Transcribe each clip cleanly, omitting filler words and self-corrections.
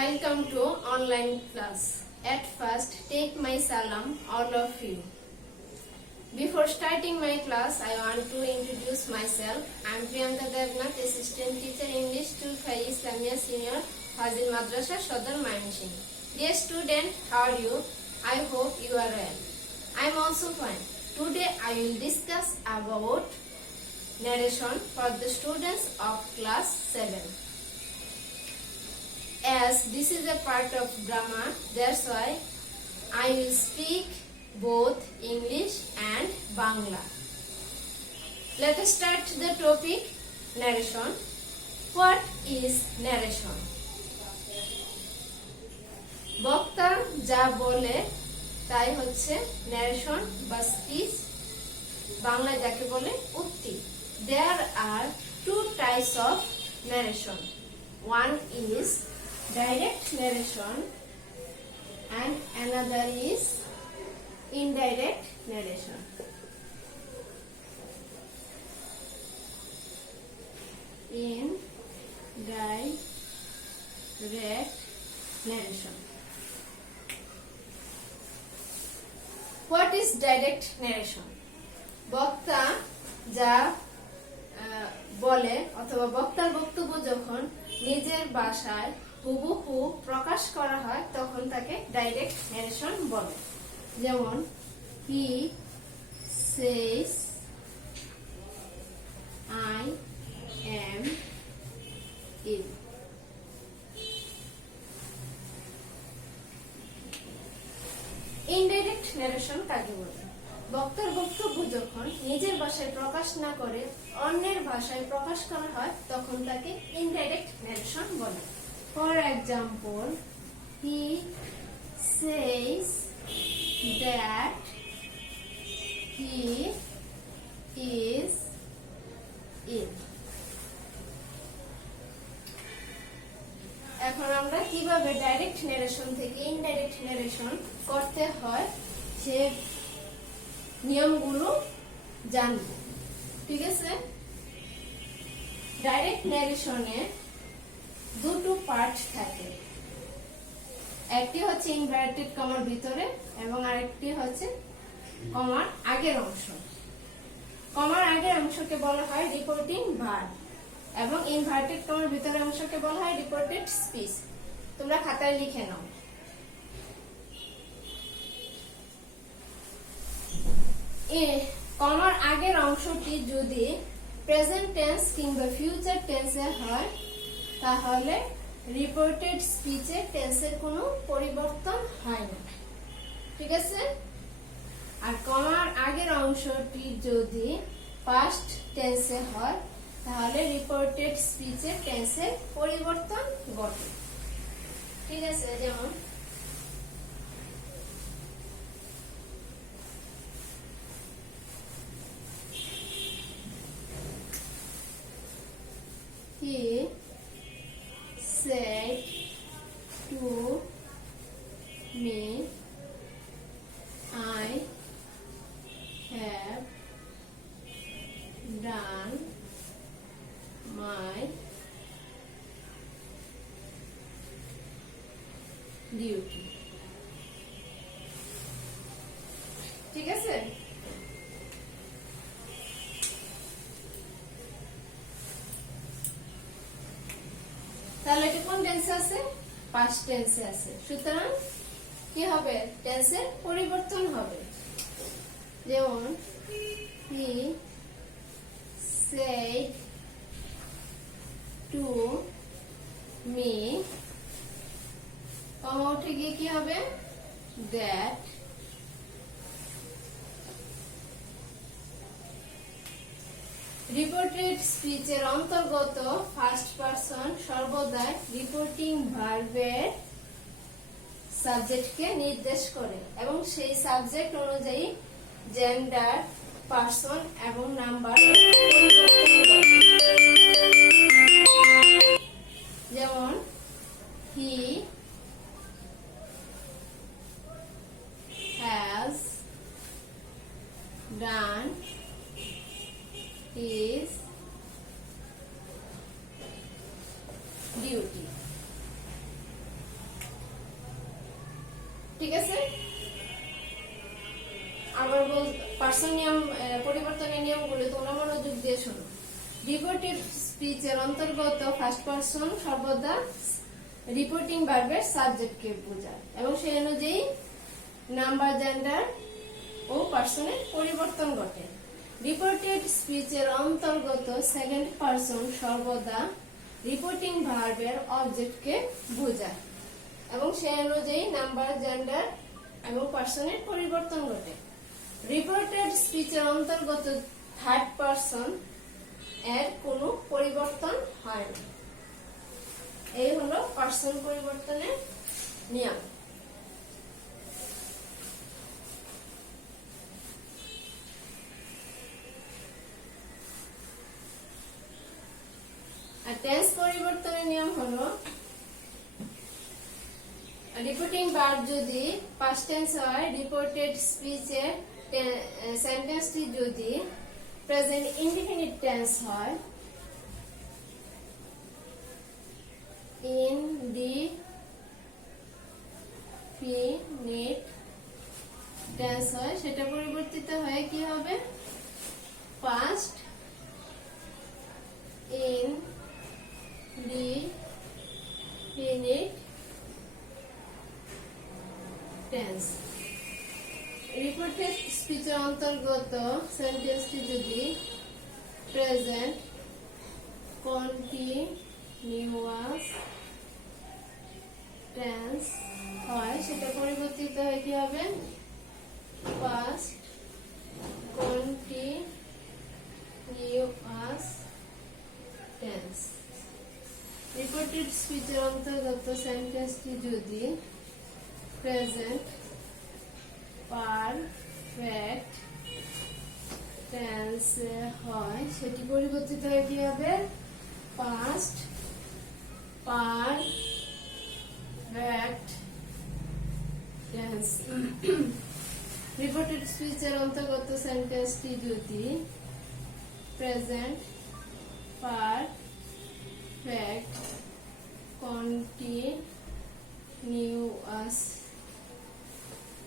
Welcome to online class. At first, take my salam, all of you. Before starting my class, I want to introduce myself. I am Priyanka Devnath, Assistant Teacher English to Khai Islamia Senior Fazil Madrasa Shodar Manising. Dear student, how are you? I hope you are well. I am also fine. Today I will discuss about narration for the students of class 7. As this is a part of grammar, that's why I will speak both English and Bangla. Let us start the topic narration. What is narration? বক্তা যা বলে তাই হচ্ছে narration বা speech, বাংলা যাকে বলে উক্তি. There are two types of narration. One is direct narration and another is indirect narration. Indirect narration. What is direct narration? বক্তা যা বলে অথবা বক্তার বক্তব্য যখন নিজের ভাষায় হুবহু প্রকাশ করা হয় তখন তাকে ডাইরেক্ট ন্যারেশন বলে। যেমন he says I am ill. Indirect narration কাকে বলে? বক্তার বক্তব্য যখন নিজের ভাষায় প্রকাশ না করে অন্যের ভাষায় প্রকাশ করা হয় তখন তাকে ইনডাইরেক্ট ন্যারেশন বলে। For example, he says that he is ill. এখন আমরা কিভাবে ডাইরেক্ট ন্যারেশন থেকে ইনডাইরেক্ট ন্যারেশন করতে হয় সে নিয়মগুলো জানব। ঠিক আছে? ডাইরেক্ট ন্যারেশনে দুটো পার্ট থাকে, একটি হচ্ছে ইনভার্টেড কমার ভিতরে এবং আরেকটি হচ্ছে কমার আগের অংশ। কমার আগের অংশকে বলা হয় রিপোর্টিং ভার্ব এবং ইনভার্টেড কমার ভিতরের অংশকে বলা হয় রিপোর্টেড স্পিচ। তোমরা খাতায় লিখে নাও। কমার আগের অংশটি যদি প্রেজেন্ট টেন্স কিংবা ফিউচার টেন্সে হয় তাহলে রিপোর্টেড স্পিচে টেন্সের কোনো পরিবর্তন হয় না। ঠিক আছে? আর কমার আগের অংশটি যদি পাস্ট টেন্সে হয় তাহলে রিপোর্টেড স্পিচে টেন্সের পরিবর্তন ঘটে। ঠিক আছে? যেমন he said to me, I have done my duty. ঠিক আছে? তাহলে এটা কোন টেন্সে আছে? পাস্ট টেন্সে আছে। সুতরাং কি হবে? টেন্সের পরিবর্তন হবে। যেমন he said to me, কমা উঠে গিয়ে কি হবে? that রিপোর্টেড স্পিচের অন্তর্গত ফার্স্ট পারসন সর্বদা রিপোর্টিং ভার্বের সাবজেক্টকে নির্দেশ করে এবং সেই সাবজেক্ট অনুযায়ী জেন্ডার, পারসন এবং নাম্বার যেমন he has done his duty. Person নিয়ম পরিবর্তনের নিয়মগুলো তোমরা মনোযোগ দিয়ে শোনো। রিপোর্টেড স্পিচের অন্তর্গত ফার্স্ট পার্সন সর্বদা রিপোর্টিং ভার্বের সাবজেক্টকে বোঝায় এবং সেই অনুযায়ী নাম্বার, জেন্ডার ও পার্সনের পরিবর্তন ঘটে। রিপোর্টেড স্পিচের অন্তর্গত সেকেন্ড পার্সন সর্বদা রিপোর্টিং ভার্বের অবজেক্টকে বোঝায় এবং সেই অনুযায়ী নাম্বার, জেন্ডার এবং পার্সনের পরিবর্তন ঘটে। রিপোর্টেড স্পিচের অন্তর্গত থার্ড পার্সন এর কোনো পরিবর্তন হয় না। এই হলো পার্সন পরিবর্তনের নিয়ম। আর টেন্স পরিবর্তনের নিয়ম হলো রিপোর্টিং ভার্ব যদি পাস্ট টেন্স হয়, রিপোর্টেড স্পিচের সেন্টেন্সটি যদি প্রেজেন্ট ইনডিফিনিট টেন্স হয়, ইনডিফিনিট টেন্স হয়, সেটা পরিবর্তিত হয়ে কি হবে? Past indefinite tense. রিপোর্টেড স্পিচের অন্তর্গত সেন্টেন্সটি যদি প্রেজেন্ট কন্টিনিউয়াস টেন্স হয়, সেটা পরিবর্তিত হয়ে কি হবে? Past continuous tense. রিপোর্টেড স্পিচের অন্তর্গত সেন্টেন্সটি যদি প্রেজেন্ট পারফেক্ট টেন্স হয়, সেটি পরিবর্তিত হয়ে কি হবে? Past perfect tense. রিপোর্টেড স্পিচের অন্তর্গত সেন্টেন্সটি যদি প্রেজেন্ট পারফেক্ট কন্টিনিউয়াস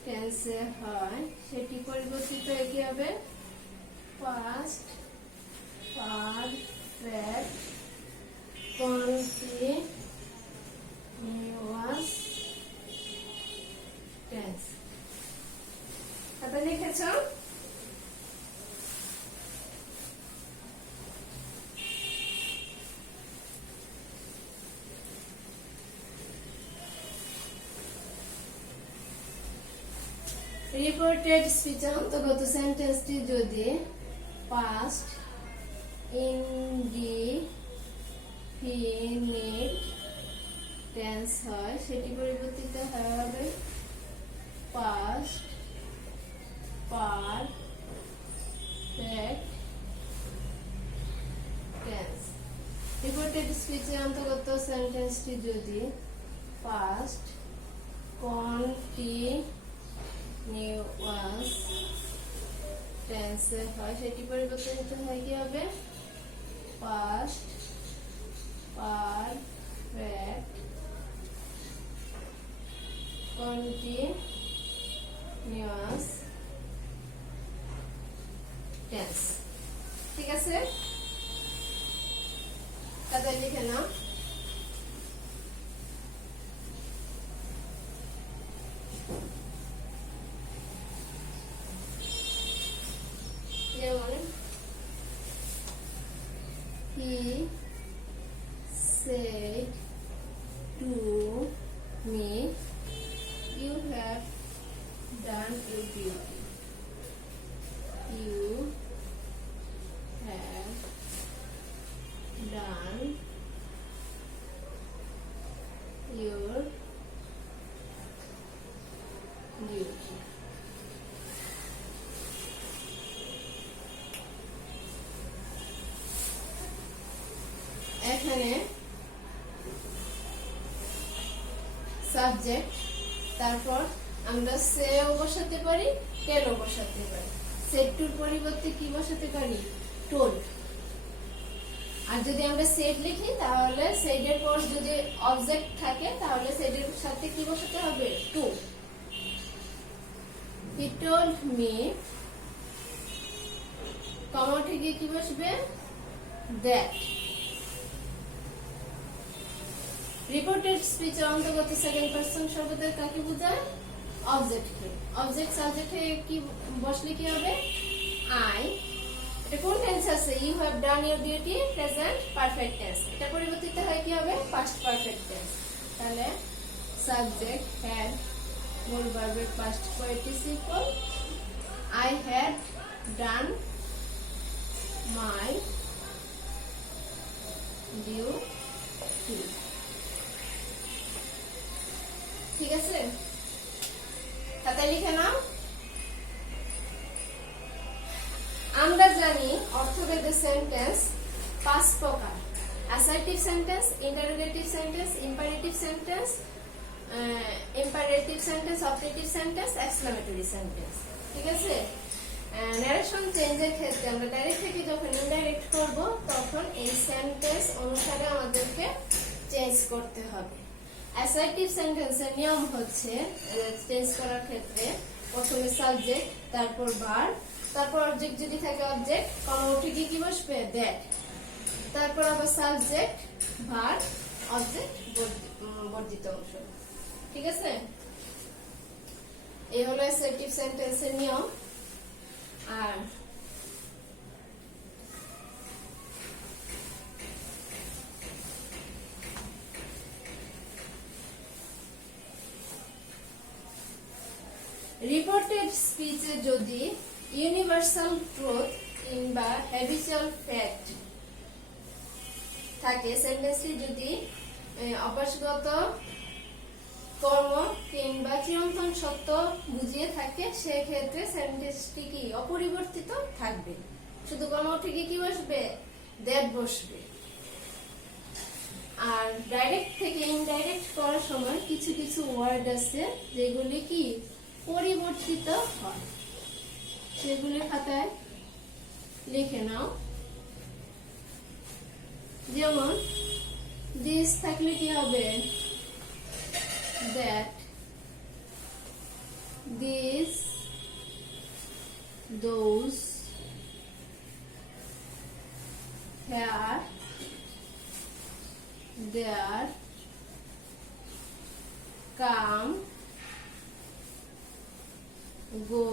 টেন্সে হয়, সেটি পরিবর্তিত হয়ে কি হবে? Past perfect continuous tense. এটা লিখেছো? রিপোর্টেড স্পিচের অন্তর্গত সেন্টেন্সটি যদি পাস্ট ইনডিফিনিট টেন্স হয়, সেটি পরিবর্তিত হবে পাস্ট পারফেক্ট টেন্স। রিপোর্টেড স্পিচের অন্তর্গত সেন্টেন্সটি যদি পাস্ট কন্টিনিউয়াস টেন্সে হয়, সেটি পরিবর্তিত হয় কি হবে? Past perfect continuous tense. ঠিক আছে, তাদের লিখে নাও। He said to me, "You have done your duty. You have done your duty." এখানে সাবজেক্ট, তারপর আমরা সেও বসাতে পারি, টেলও বসাতে পারি। সেড টুর পরিবর্তে কি বসাতে পারি? টোল্ড। আর যদি আমরা সেড লিখি তাহলে সেডের পর যদি অবজেক্ট থাকে তাহলে সেডের সাথে কি বসাতে হবে? টু। He told me কমা উঠে গিয়ে কি বসবে? দ্যাট। রিপোর্টেড স্পিচের অন্তর্গত সেকেন্ড পারসন শব্দে কাকে বোঝায়? অবজেক্টকে। অবজেক্ট সাবজেক্টে কি বসলে কি হবে? আই। এটা কোন টেন্স আছে? You have done your duty, present perfect tense. এটা পরিবর্তিত হয় কি হবে? Past perfect tense. তাহলে সাবজেক্ট হ্যাড, মূল ভার্বের past participle, I had done my duty. ঠিক আছে, খাতায় লিখে নাও। আমরা জানি অর্থভেদে সেন্টেন্স 5 প্রকার: assertive sentence, interrogative sentence, imperative sentence, objective sentence, exclamatory sentence. ঠিক আছে, ন্যারেশন চেঞ্জের ক্ষেত্রে আমরা ডাইরেক্ট থেকে যখন ইনডাইরেক্ট করব তখন এই সেন্টেন্স অনুসারে আমাদেরকে চেঞ্জ করতে হবে। অ্যাসার্টিভ সেন্টেন্সের নিয়ম হচ্ছে চেঞ্জ করার ক্ষেত্রে প্রথমে সাবজেক্ট, তারপর ভার্ব, তারপর অবজেক্ট যদি থাকে অবজেক্ট, কমা উঠে গিয়ে কি বসবে? দ্যাট। তারপর আবার সাবজেক্ট, ভার্ব, অবজেক্ট, বর্ধিত অংশ। ঠিক আছে, এই হলো অ্যাসার্টিভ সেন্টেন্সের নিয়ম। আর রিপোর্টেড স্পিচে যদি ইউনিভার্সাল ট্রুথ কিংবা হ্যাবিচুয়াল ফ্যাক্ট থাকে, সেন্টেন্সটি যদি অভ্যাসগত কর্ম কিংবা চিরন্তন সত্য বুঝিয়ে থাকে, সেক্ষেত্রে সেন্টেন্সটি কি অপরিবর্তিত থাকবে, শুধু কমা উঠে গিয়ে কি বসবে? দ্যাট বসবে। আর ডাইরেক্ট থেকে ইনডাইরেক্ট করার সময় কিছু কিছু ওয়ার্ড আছে যেগুলি কি পরিবর্তিত হয়, সেগুলি খাতায় লিখে নাও। যেমন দিস থাকলে কি হবে? that, this, those, here, there, come, go,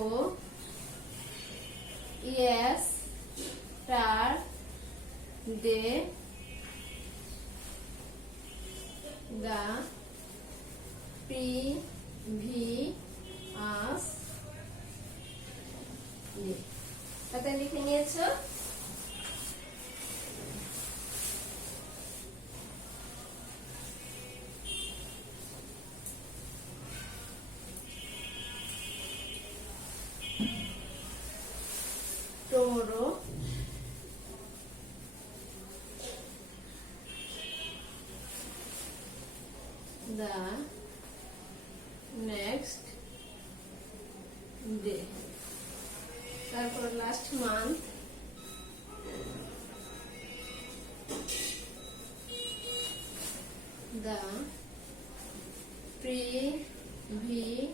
yes, tar, they, the, previous, খাতায় লিখে নিয়েছো? tomorrow, the next day, তারপর last month, the previous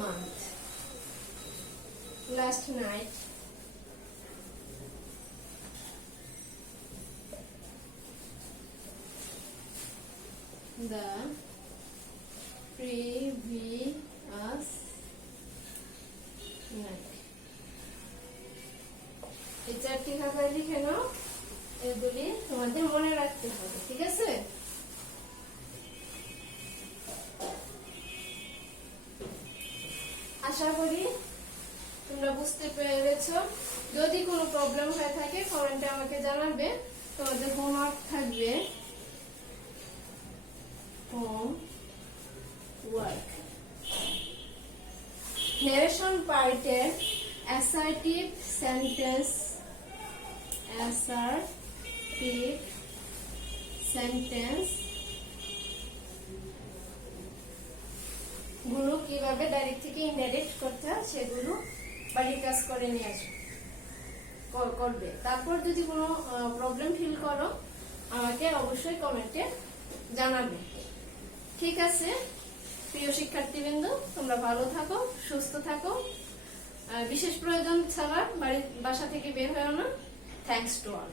month, last night, the previous night। এই চারটি খাতায় লিখে নাও, এগুলি তোমাদের মনে রাখতে হবে। ঠিক আছে, আশা করি তোমরা বুঝতে পেরেছো। যদি কোনো প্রবলেম হয়ে থাকে কমেন্টে আমাকে জানাবে। তোমাদের হোমওয়ার্ক থাকবে হোমওয়ার্ক ন্যারেশন পার্টের অ্যাসার্টিভ সেন্টেন্স গুলো কিভাবে ডাইরেক্ট থেকে ইনডাইরেক্ট করতে হয় সেগুলো বাড়ির কাজ করে নিয়ে করবে। তারপর যদি কোনো প্রবলেম ফিল করো আমাকে অবশ্যই কমেন্টে জানাবে। ঠিক আছে, প্রিয় শিক্ষার্থীবৃন্দ, তোমরা ভালো থাকো, সুস্থ থাকো, বিশেষ প্রয়োজন ছাড়া বাসা থেকে বের হয়েও না। Thanks to all.